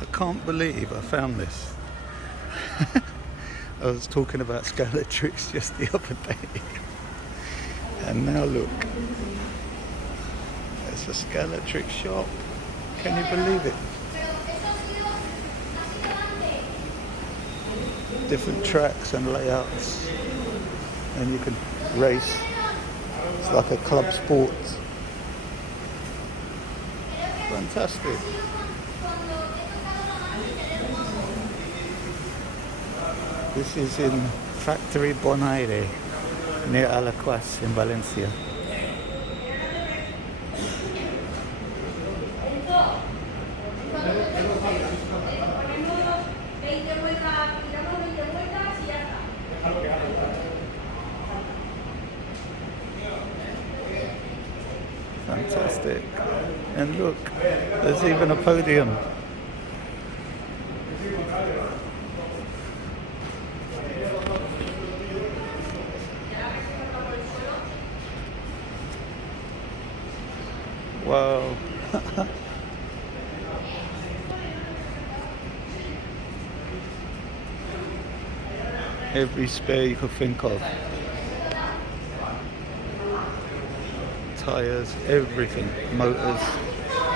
I can't believe I found this. I was talking about Scalextric just the other day. And now look. It's a Scalextric shop. Can you believe it? Different tracks and layouts. And you can race. It's like a club sport. Fantastic. This is in Factory Bonaire near Alaquas in Valencia. Fantastic. And look, there's even a podium. Wow. Every spare you could think of. Tires, everything, motors,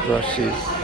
brushes.